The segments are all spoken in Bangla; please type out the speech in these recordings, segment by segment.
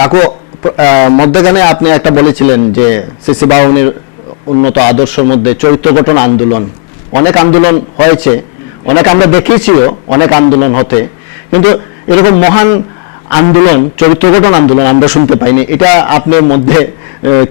কাকু, মধ্যখানে আপনি একটা বলেছিলেন যে সিসি বাউনির উন্নত আদর্শের মধ্যে চরিত্র গঠন আন্দোলন, অনেক আন্দোলন হয়েছে, অনেক আমরা দেখিয়েছিও অনেক আন্দোলন হতে, কিন্তু এরকম মহান আন্দোলন, চরিত্র গঠন আন্দোলন আমরা শুনতে পাইনি। এটা আপনার মধ্যে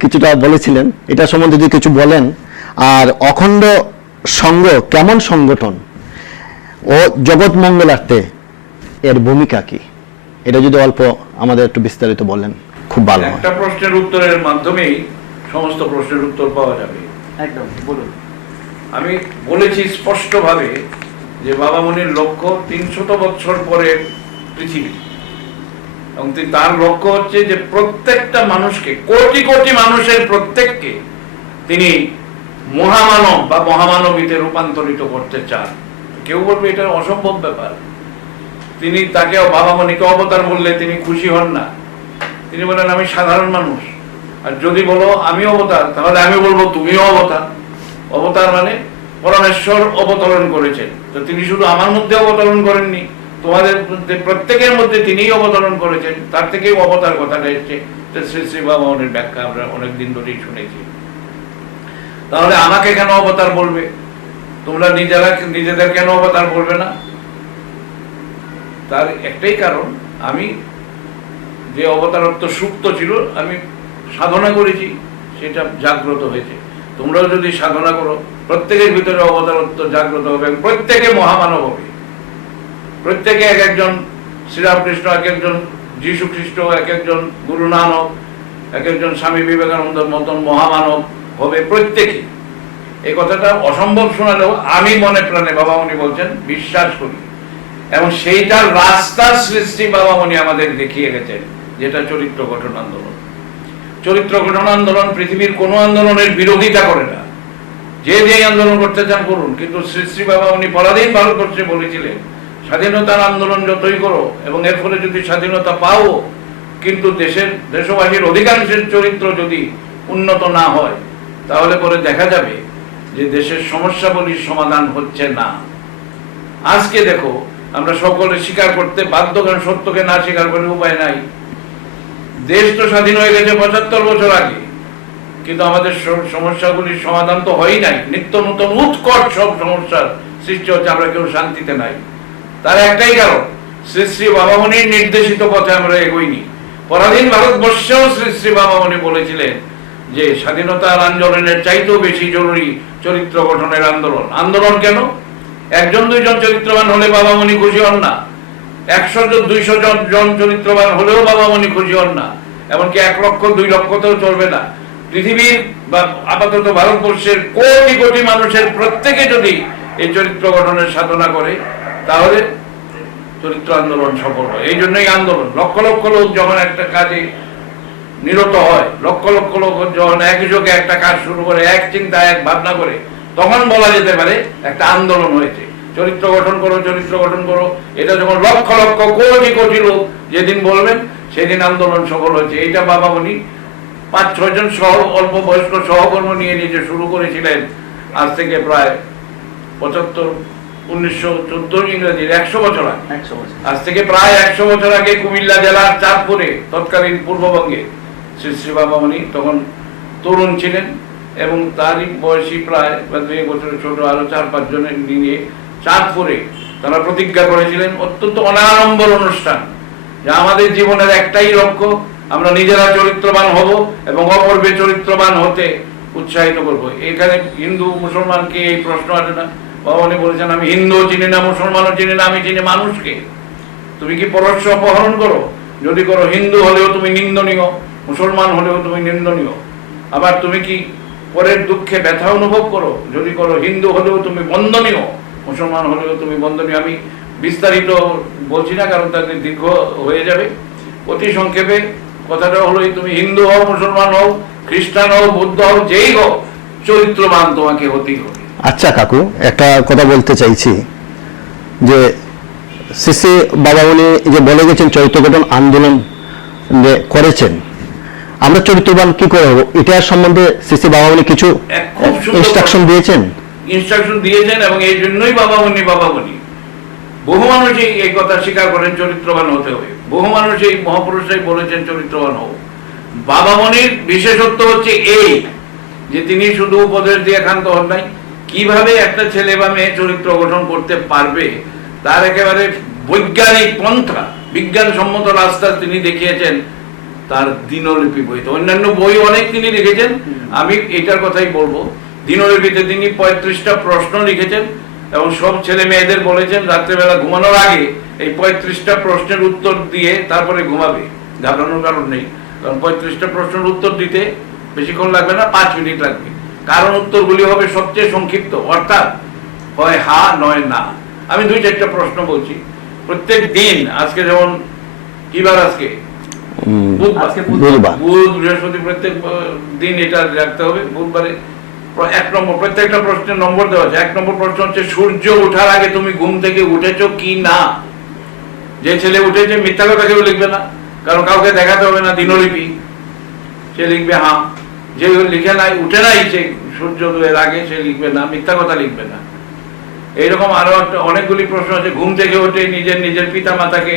কিছুটা বলেছিলেন, এটা সম্বন্ধে যদি কিছু বলেন। আর অখণ্ড সংঘ কেমন সংগঠন ও জগৎ মঙ্গলার্থে এর ভূমিকা কি, এটা যদি অল্প আমাদের একটু বিস্তারিত বলেন খুব ভালো হয়। একটা প্রশ্নের উত্তরের মাধ্যমেই সমস্ত প্রশ্নের উত্তর পাওয়া যাবে। একদম বলুন। আমি বলেছি স্পষ্টভাবে যে বাবা মনির লক্ষ্য 300 বছর পরে পৃথিবী, এবং তার লক্ষ্য হচ্ছে যে প্রত্যেকটা মানুষকে, কোটি কোটি মানুষের প্রত্যেককে তিনি মহামানব বা মহামানবীতে রূপান্তরিত করতে চান। কেউ বলবে এটা অসম্ভব ব্যাপার, তিনি তাকে বাবা মনিকে অবতার বললে তিনি খুশি হন না। তিনি বলেন আমি সাধারণ মানুষ, আর যদি বলো আমি অবতার তাহলে আমি বলবো তুমিও অবতার। অবতার মানে পরমেশ্বর অবতরণ করেছেন, তো তিনি শুধু আমার মধ্যে অবতরণ করেননি, তোমাদের মধ্যে প্রত্যেকের মধ্যে তিনিই অবতরণ করেছেন। তার থেকেই অবতার কথাটা এসছে। শ্রী শ্রী বাবা মনির ব্যাখ্যা আমরা অনেকদিন ধরেই শুনেছি। তাহলে আমাকে কেন অবতার বলবে? তোমরা নিজেদের কেন অবতার বলবে না? তার একটাই কারণ, আমি যে অবতারত্ব সুপ্ত ছিল, আমি সাধনা করেছি, সেটা জাগ্রত হয়েছে। তোমরাও যদি সাধনা করো, প্রত্যেকের ভিতরে অবতারত্ব জাগ্রত হবে, প্রত্যেকে মহামানব হবে। প্রত্যেকে এক একজন শ্রীরামকৃষ্ণ, এক একজন যীশু খ্রিস্ট, এক একজন গুরু নানক, এক একজন স্বামী বিবেকানন্দর মতন মহামানব হবে প্রত্যেকে। এই কথাটা অসম্ভব শোনালেও আমি মনে প্রাণে বাবা মনি বলছেন বিশ্বাস করি, এবং সেইটার রাস্তা সৃষ্টি বাবা মনি আমাদের দেখিয়ে গেছেন, যেটা চরিত্র গঠন আন্দোলন। চরিত্র গঠন আন্দোলন পৃথিবীর কোন আন্দোলনের বিরোধিতা করে না, যে আন্দোলন করতে চান করুন, কিন্তু শ্রী শ্রী বাবা মনি পরাধীন ভারতবর্ষে বলেছিলেন স্বাধীনতার আন্দোলন যতই করো, এবং এর ফলে যদি স্বাধীনতা পাও, কিন্তু দেশবাসীর অধিকাংশের চরিত্র যদি উন্নত না হয়, তাহলে পরে দেখা যাবে যে দেশের সমস্যাগুলির সমাধান হচ্ছে না। আজকে দেখো, আমরা সকলে স্বীকার করতে বাধ্য, কারণ সত্যকে না স্বীকার করে উপায় নাই। দেশ তো স্বাধীন হয়ে গেছে 75 বছর আগে, কিন্তু আমাদের সমস্যাগুলির সমাধান তো হয়ই নাই। নিত্য নতুন উৎকট সব সমস্যার সৃষ্টি হচ্ছে, আমরা কেউ শান্তিতে নাই। তার একটাই কারণ, শ্রী শ্রী বাবা মনির নির্দেশিত পথে আমরা এগোইনি। পরাধীন ভারতবর্ষেও শ্রী শ্রী বাবা মনি বলেছিলেন যে স্বাধীনতার আন্দোলনের চাইতেও বেশি জরুরি চরিত্র গঠনের আন্দোলন। আন্দোলন কেন? একজন দুইজন চরিত্রবান হলে বাবা মনি খুশি হন না, 100 জন 200 জন চরিত্রবান হলেও বাবা মনি খুশি হন না, এমনকি 1 লক্ষ 2 লক্ষতেও চলবে না। পৃথিবীর বা আপাতত ভারতবর্ষের কোটি কোটি মানুষের প্রত্যেকে যদি এই চরিত্র গঠনের সাধনা করে, তাহলে চরিত্র আন্দোলন সফল হয়। এই জন্যই আন্দোলন। লক্ষ লক্ষ লোক যখন একটা কাজে নিরত হয়, লক্ষ লক্ষ লোক যখন একযোগে একটা কাজ শুরু করে, এক চিন্তা এক ভাবনা করে, তখন বলা যেতে পারে একটা আন্দোলন হয়েছে। চরিত্র গঠন করো, চরিত্র গঠন করো, এটা যখন লক্ষ লক্ষ কোটি কোটি লোক যেদিন বলবেন, সেদিন আন্দোলন সফল হয়েছে। এইটা বাবা মনি 5-6 জন অল্প বয়স্ক সহকর্ম নিয়ে নিজে শুরু করেছিলেন, আজ থেকে প্রায় 1914 ইংরেজির 100 বছর আগে। আজ থেকে প্রায় 100 বছর আগে কুমিল্লা জেলার চাঁদপুরে, তৎকালীন পূর্ববঙ্গে, শ্রী শ্রী বাবা মনি তখন তরুণ ছিলেন, এবং তারই বয়সী প্রায় 2 বছরের ছোট আরো 4-5 জনের নিয়ে চাঁদপুরে তারা প্রতিজ্ঞা করেছিলেন, অত্যন্ত অনাড়ম্বর অনুষ্ঠান, যে আমাদের জীবনের একটাই লক্ষ্য, আমরা নিজেরা চরিত্রবান হব এবং অপরকে চরিত্রবান হতে উৎসাহিত করব। এখানে হিন্দু মুসলমানকে এই প্রশ্ন আসে না। বাবা মনি বলেছেন আমি হিন্দুও চিনি না, মুসলমানও চিনি না, আমি চিনি মানুষকে। তুমি কি পরস্য অপহরণ করো? যদি করো, হিন্দু হলেও তুমি নিন্দনীয়, মুসলমান হলেও তুমি নিন্দনীয়। আবার তুমি কি পরের দুঃখে ব্যথা অনুভব করো? যদি করো, হিন্দু হলেও তুমি বন্দনীয়, মুসলমান হলেও তুমি বন্দনীয়। আমি বিস্তারিত বলছি না, কারণ তাদের দীর্ঘ হয়ে যাবে। অতি সংক্ষেপে কথাটা হলো, তুমি হিন্দু হও, মুসলমান হও, খ্রিস্টান হও, বৌদ্ধ হও, যেই হও, চরিত্রবান তোমাকে হতেই হবে। আচ্ছা কাকু, একটা কথা বলতে চাইছি যে শ্রী বাবা মনি যে বলে গেছেন চরিত্র গঠন আন্দোলন যে করেছেন, আমরা চরিত্রবান কি করে হবো, এটার সম্বন্ধে শ্রী বাবা মনি কিছু ইনস্ট্রাকশন দিয়েছেন? ইনস্ট্রাকশন দিয়েছেন, এবং এই জন্যই বাবা মনি বহু মানুষই এই কথা স্বীকার করেন চরিত্রবান হতে হবে। বহু মানুষ এই মহাপুরুষরাই বলেছেন চরিত্রবান হও। বাবা মনির বিশেষত্ব হচ্ছে এই যে তিনি শুধু উপদেশ দিয়ে ক্ষান্ত হন নাই, কিভাবে একটা ছেলে বা মেয়ে চরিত্র গঠন করতে পারবে তার একেবারে বৈজ্ঞানিক পন্থা, বিজ্ঞানসম্মত রাস্তা তিনি দেখিয়েছেন তার দিনলিপি বইতে। অন্যান্য বই অনেক তিনি লিখেছেন, আমি এটার কথাই বলবো। দিনলিপিতে তিনি 35টা প্রশ্ন লিখেছেন এবং সব ছেলে মেয়েদের বলেছেন রাত্রেবেলা ঘুমানোর আগে এই 35টা প্রশ্নের উত্তর দিয়ে তারপরে ঘুমাবে। ঘাবড়ানোর কারণ নেই, কারণ 35টা প্রশ্নের উত্তর দিতে বেশিক্ষণ লাগবে না, 5 মিনিট লাগবে। কারণ উত্তরগুলি হবে সবচেয়ে সংক্ষিপ্ত, অর্থাৎ হয় হা নয় না। আমি 2-4টা প্রশ্ন বলছি প্রত্যেক দিন। আজকে যেমন কি বার, আজকে বুধবার, বুধ বৃহস্পতি, প্রত্যেক দিন এটা রাখতে হবে। বুধবারে 1 নম্বর, প্রত্যেকটা প্রশ্নের নম্বর দেওয়া আছে। 1 নম্বর প্রশ্ন হচ্ছে সূর্য ওঠার আগে তুমি ঘুম থেকে উঠেছো কি না। যে ছেলে উঠেছে মিথ্যা কথা কেউ লিখবে না, কারণ কাউকে দেখাতে হবে না দিনলিপি, সে লিখবে হ্যাঁ। যে লিখে নাই, উঠে নাই সে সূর্যোদয়ের আগে, সে লিখবে না, মিথ্যা কথা লিখবে না। এইরকম আরো একটা অনেকগুলি প্রশ্ন আছে। ঘুম থেকে উঠে নিজের পিতা মাতাকে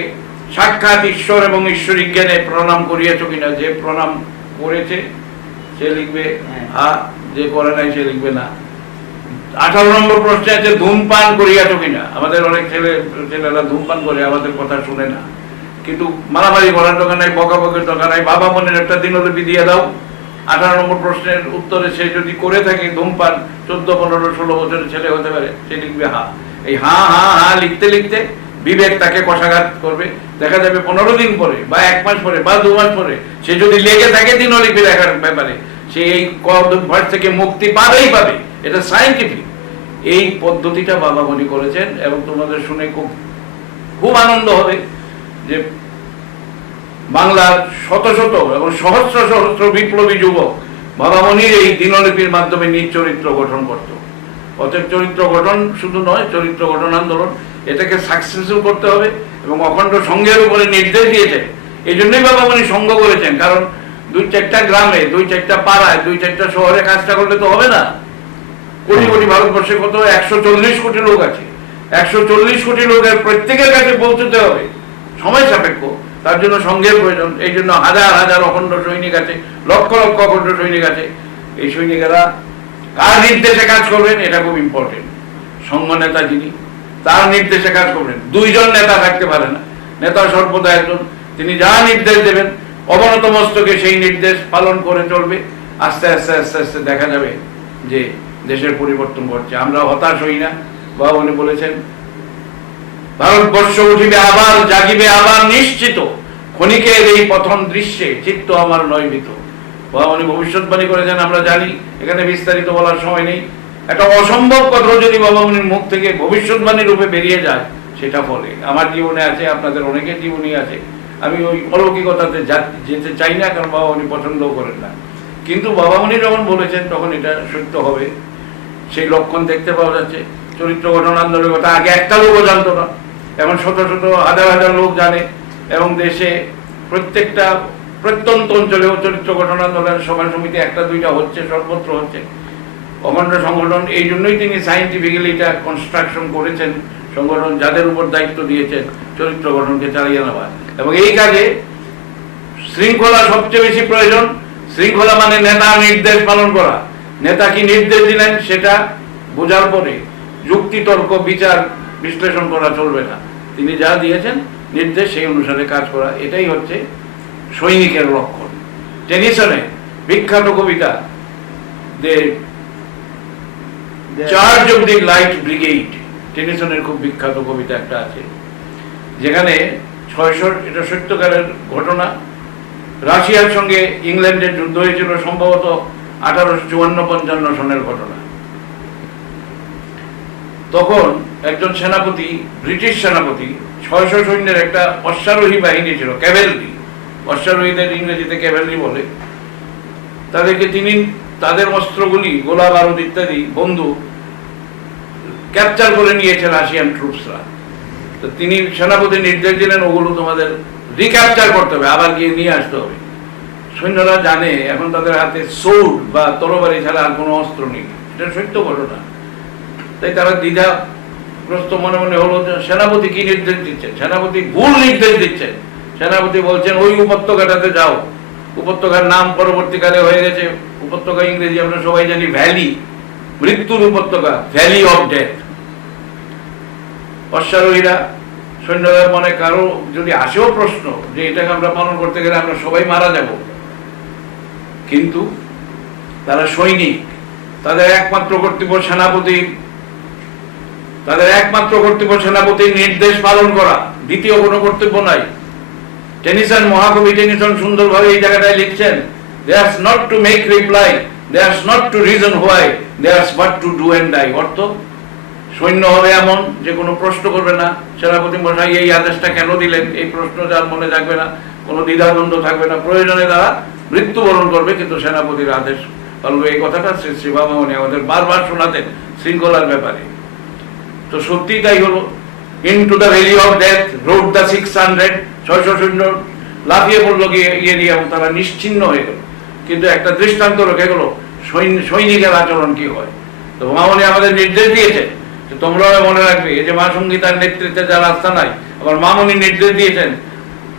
সাক্ষাৎ ঈশ্বর এবং ঈশ্বরিক জ্ঞানে প্রণাম করিয়েছো কিনা। যে প্রণাম করেছে সে লিখবে হ্যাঁ, যে করে নাই সে লিখবে না। 18 নম্বর প্রশ্নে আছে ধূমপান করিয়াছো কিনা। আমাদের অনেক ছেলেরা ধূমপান করে, আমাদের কথা শুনে না, কিন্তু মারামারি করার দরকার নাই, বকাবকির দরকার নাই। বাবা মনের একটা দিনলিপি দিয়ে দাও। 18 নম্বর প্রশ্নের উত্তরে সে যদি করে থাকে ধূমপান, 14, 15, 16 বছরের ছেলে হতে পারে, সে লিখবে হা। এই হা হা হা লিখতে লিখতে বিবেক তাকে কষাঘাত করবে। দেখা যাবে 15 দিন পরে বা 1 মাস পরে বা 2 মাস পরে সে যদি লেগে থাকে দিনলিপি লেখার ব্যাপারে, সে এই ভয় থেকে মুক্তি পাবেই পাবে। এটা সায়েন্টিফিক। এই পদ্ধতিটা বাবা মনি করেছেন এবং তোমাদের শুনে খুব আনন্দ হবে যে বাংলার শত শত এবং সহস্র সহস্র বিপ্লবী যুবক বাবা মনির এই দিনলিপির মাধ্যমে নিজ চরিত্র গঠন করত। অতএব চরিত্র গঠন শুধু নয়, চরিত্র গঠন আন্দোলন, এটাকে সাকসেসফুল করতে হবে এবং অখণ্ড সংঘের উপরে নির্দেশ দিয়েছেন। এই জন্যই বাবা মনি সংঘ করেছেন, কারণ 2-4টা গ্রামে, 2-4টা পাড়ায়, 2-4টা শহরে কাজটা করলে তো হবে না। কোটি কোটি, ভারতবর্ষে কত 140 কোটি লোক আছে। 140 কোটি লোকের প্রত্যেকের কাছে পৌঁছতে হবে, সময় সাপেক্ষ। তার জন্য সংঘের প্রয়োজন। এই জন্য হাজার হাজার অখণ্ড সৈনিক আছে, লক্ষ লক্ষ অখণ্ড সৈনিক আছে। এই সৈনিকেরা কার নির্দেশে কাজ করবেন এটা খুব ইম্পর্টেন্ট। সংঘ নেতা যিনি, তার নির্দেশে কাজ করবেন। 2 জন নেতা থাকতে পারে না, নেতা সর্বদা একজন। তিনি যা নির্দেশ দেবেন অবনত মস্তকে সেই নির্দেশ পালন করে চলবে। আস্তে আস্তে আস্তে আস্তে দেখা যাবে যে দেশের পরিবর্তন ঘটছে। আমরা হতাশ হই না। বাবা উনি বলেছেন ভারতবর্ষ উঠিবে আবার, জাগিবে আবার নিশ্চিত, ক্ষণিকের এই প্রথম দৃশ্যে চিত্ত আমার নয় ভীত। বাবা উনি ভবিষ্যৎবাণী করেছেন, আমরা জানি, এখানে বিস্তারিত বলার সময় নেই। একটা অসম্ভব কথা যদি বাবা উনির মুখ থেকে ভবিষ্যৎবাণী রূপে বেরিয়ে যায়, সেটা ফলে আমার জীবনে আছে, আপনাদের অনেকের জীবনই আছে। আমি ওই অলৌকিকতাতে যেতে চাই না, কারণ বাবা উনি পছন্দও করেন না। কিন্তু বাবা উনি যখন বলেছেন তখন এটা সত্য হবে, সেই লক্ষণ দেখতে পাওয়া যাচ্ছে। চরিত্র গঠন আন্দোলনের কথা আগে একটা লোকও জানতো না, এখন শত শত হাজার হাজার লোক জানে। এবং দেশে প্রত্যেকটা প্রত্যন্ত অঞ্চলেও চরিত্র গঠন আন্দোলনের সভা সমিতি 1-2টা হচ্ছে, সর্বত্র হচ্ছে। অখণ্ড সংগঠন, এই জন্যই তিনি সায়েন্টিফিক্যালি এটা কনস্ট্রাকশন করেছেন। সংগঠন যাদের উপর দায়িত্ব দিয়েছেন চরিত্র গঠনকে চালিয়ে নেওয়া, এবং এই কাজে শৃঙ্খলা সবচেয়ে বেশি প্রয়োজন। শৃঙ্খলা মানে নেতা নির্দেশ পালন করা। নেতা কি নির্দেশ দিলেন সেটা বোঝার পরে যুক্তি, তর্ক, বিচার, বিশ্লেষণ করা চলবে না। তিনি যা দিয়েছেন নির্দেশ, সেই অনুসারে কাজ করা, এটাই হচ্ছে সৈনিকের লক্ষণ। টেনিসনে বিখ্যাত কবিতা the charge of the light brigade, টেনিসনের খুব বিখ্যাত কবিতা একটা আছে, যেখানে 600, এটা সত্যকারের ঘটনা, রাশিয়ার সঙ্গে ইংল্যান্ডের যুদ্ধ হয়েছিল সম্ভবত 1854-55 সনের ঘটনা। তখন একজন সেনাপতি, ব্রিটিশ সেনাপতি, 600 সৈন্যের একটা অশ্বারোহী বাহিনী ছিল, ক্যাভেলরি। অশ্বারোহীদের ইংরেজিতে ক্যাভেলরি বলে। তাদেরকে তিনি তাদের অস্ত্রগুলি, গোলা বারুদ ইত্যাদি বন্দুক ক্যাপচার করে নিয়েছে রাশিয়ান ট্রুপসরা। তো তিনি সেনাপতি নির্দেশ দিলেন ওগুলো তোমাদের রিক্যাপচার করতে হবে, আবার গিয়ে নিয়ে আসতে হবে। সৈন্যরা জানে এখন তাদের হাতে সোর্ড বা তরবারি ছাড়া আর কোনো অস্ত্র নেই, এটা সত্য ঘটনা। তাই তারা দ্বিধাগ্রস্ত মনে মনে হলো যে সেনাপতি কি নির্দেশ দিচ্ছেন। সেনাপতি ভুল নির্দেশ দিচ্ছেন। সেনাপতি বলছেন ওই উপত্যকাটাতে যাও। উপত্যকার নাম পরবর্তীকালে হয়ে গেছে, উপত্যকা ইংরেজি আমরা সবাই জানি ভ্যালি, মৃত্যুর উপত্যকা, ভ্যালি অফ ডেথ। অশ্বারোহীরা সৈন্যদের মনে কারো যদি আসেও প্রশ্ন যে এটাকে আমরা পালন করতে গেলে আমরা সবাই মারা যাব, কিন্তু তারা সৈনিক, তাদের একমাত্র কর্তব্য সেনাপতির নির্দেশ পালন করা, দ্বিতীয় কোনো কর্তব্য নাই। টেনিসন, মহাকবি টেনিসন সুন্দরভাবে এই জায়গাটায় লিখছেন, there's not to make reply, there's not to reason why, there's but to do and die। অর্থ, সৈন্য হবে এমন যে কোনো প্রশ্ন করবে না, সেনাপতি মশাই এই আদেশটা কেন দিলেন, এই প্রশ্ন যার মনে থাকবে না, কোনো দ্বিধাদ্বন্দ্ব থাকবে না, প্রয়োজনে তারা মৃত্যুবরণ করবে, কিন্তু সেনাপতির আদেশ পালবে। এই কথাটা শ্রী শ্রী বাবামণি আমাদের বারবার শোনাতেন শৃঙ্খলার ব্যাপারে। তো সত্যি তাই হলো। Into the valley of death wrote the 600, 600 সৈন্য লাফিয়ে পড়লো গিয়ে দিয়ে, এবং তারা নিশ্চিহ্ন হয়ে গেল। কিন্তু একটা দৃষ্টান্ত রেখে গেল সৈনিকের আচরণ কি হয়। তো মামনি আমাদের নির্দেশ দিয়েছে যে তোমরাও মনে রাখবে, এই যে মা সঙ্গীতার নেতৃত্বে যার আস্থা নাই, আবার মামনি নির্দেশ দিয়েছেন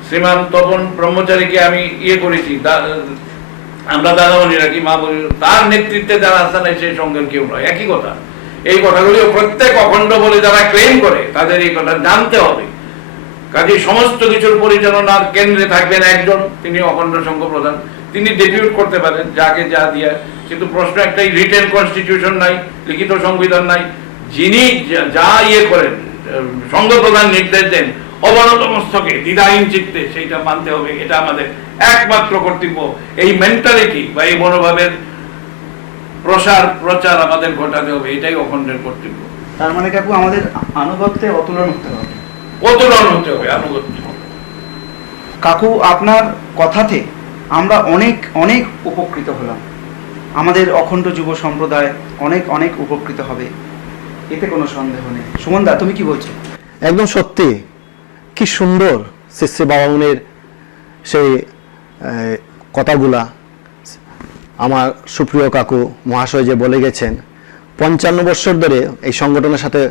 শ্রীমান তপন ব্রহ্মচারীকে আমি করেছি, আমরা দাদামণি রাখি, মামনি তার নেতৃত্বে যার আস্থা নাই সেই সঙ্গের কেউ নয়, একই কথা। এই কথাগুলিও প্রত্যেক অখণ্ড বলে যারা ক্লেম করে তাদের এই কথা জানতে হবে। কাজে সমস্ত কিছুর পরিচালনার কেন্দ্রে থাকবেন একজন, তিনি অখণ্ড সংঘ প্রধান, তিনি ডেপিউট করতে পারেন যাকে যা দিয়া। কিন্তু প্রশ্ন একটাই, রিটেন কনস্টিটিউশন নাই, লিখিত সংবিধান নাই, যিনি যা করেন সংঘ প্রধান নির্দেশ দেন অবনত মস্তকে দ্বিধাহীন চিত্তে সেইটা মানতে হবে, এটা আমাদের একমাত্র কর্তব্য। এই মেন্টালিটি বা এই মনোভাবের প্রচার আমাদের ঘটাতে হবে, এটাই অখণ্ডের কর্তব্য। তার মানে কাকু আমাদের আনুগত্যে অতুলন হতে হবে, আনুগত্য। কাকু আপনার কথাতে আমরা অনেক অনেক উপকৃত হলাম, আমাদের অখণ্ড যুব সম্প্রদায় অনেক অনেক উপকৃত হবে, এতে কোনো সন্দেহ নেই। সুমন দা, তুমি কি বলছো? একদম সত্যি, কি সুন্দর শ্রী শ্রী বাবামণির সেই কথাগুলা আমার সুপ্রিয় কাকু মহাশয় যে বলে গেছেন। 55 বছর ধরে এই সংগঠনের সাথে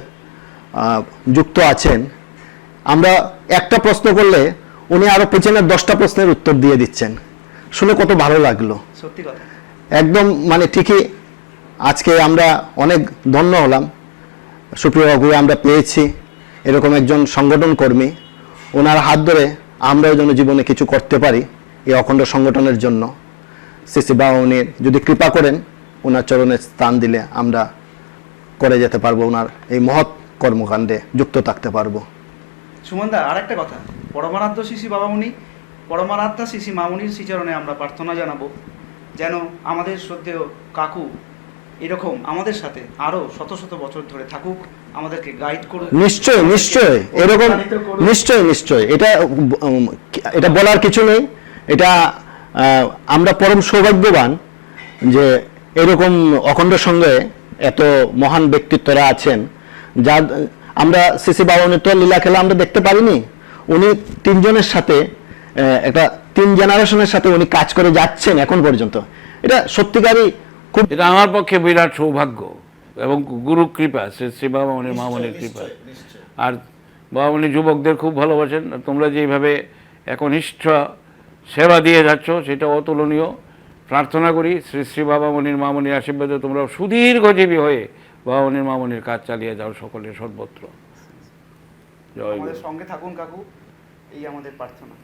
যুক্ত আছেন। আমরা একটা প্রশ্ন করলে উনি আরো পেছনের 10টা প্রশ্নের উত্তর দিয়ে দিচ্ছেন, শুনে কত ভালো লাগলো। সত্যি কথা, একদম মানে ঠিকই। আজকে আমরা অনেক ধন্য হলাম, সুপ্রিয় কাকু আমরা পেয়েছি এরকম একজন সংগঠন কর্মী। ওনার হাত ধরে আমরাও যেন জীবনে কিছু করতে পারি এই অখণ্ড সংগঠনের জন্য। শ্রী শ্রী বাবামণির যদি কৃপা করেন, ওনার চরণে স্থান দিলে আমরা করে যেতে পারবো, ওনার এই মহৎ কর্মকাণ্ডে যুক্ত থাকতে পারবো। সুমন দা, আর একটা কথা, পরমারাধ্য শ্রী বাবামণি, পরমারাধ্যা শ্রী মামুনির শ্রীচরণে আমরা প্রার্থনা জানাবো যেন আমাদের শ্রদ্ধেয় কাকু এরকম আমাদের সাথে আরো শত শত বছর ধরে থাকুক, আমাদেরকে গাইড করুক। নিশ্চয় নিশ্চয়, এরকম নিশ্চয় এটা বলার কিছু নেই। এটা আমরা পরম সৌভাগ্যবান যে এরকম অখণ্ড সঙ্গে এত মহান ব্যক্তিত্বরা আছেন, যা আমরা শ্রী শ্রী বাবামণির তো লীলা খেলা আমরা দেখতে পারিনি। উনি 3 জনের সাথে একটা 3 জেনারেশনের সাথে উনি কাজ করে যাচ্ছেন এখন পর্যন্ত। এটা সত্যিকারই খুব, এটা আমার পক্ষে বিরাট সৌভাগ্য এবং গুরু কৃপা, শ্রী শ্রী বাবামণি মামনির কৃপা। আর বাবামণি যুবকদের খুব ভালোবাসেন, তোমরা যেভাবে একনিষ্ঠ সেবা দিয়ে যাচ্ছ সেটা অতুলনীয়। প্রার্থনা করি শ্রী শ্রী বাবামণির মামনির আশীর্বাদে তোমরা সুদীর্ঘজীবী হয়ে বাবামণির মামনির কাজ চালিয়ে যাও সকলের সর্বত্র। জয় গুরু। আমাদের সঙ্গে থাকুন কাকু, এই আমাদের প্রার্থনা।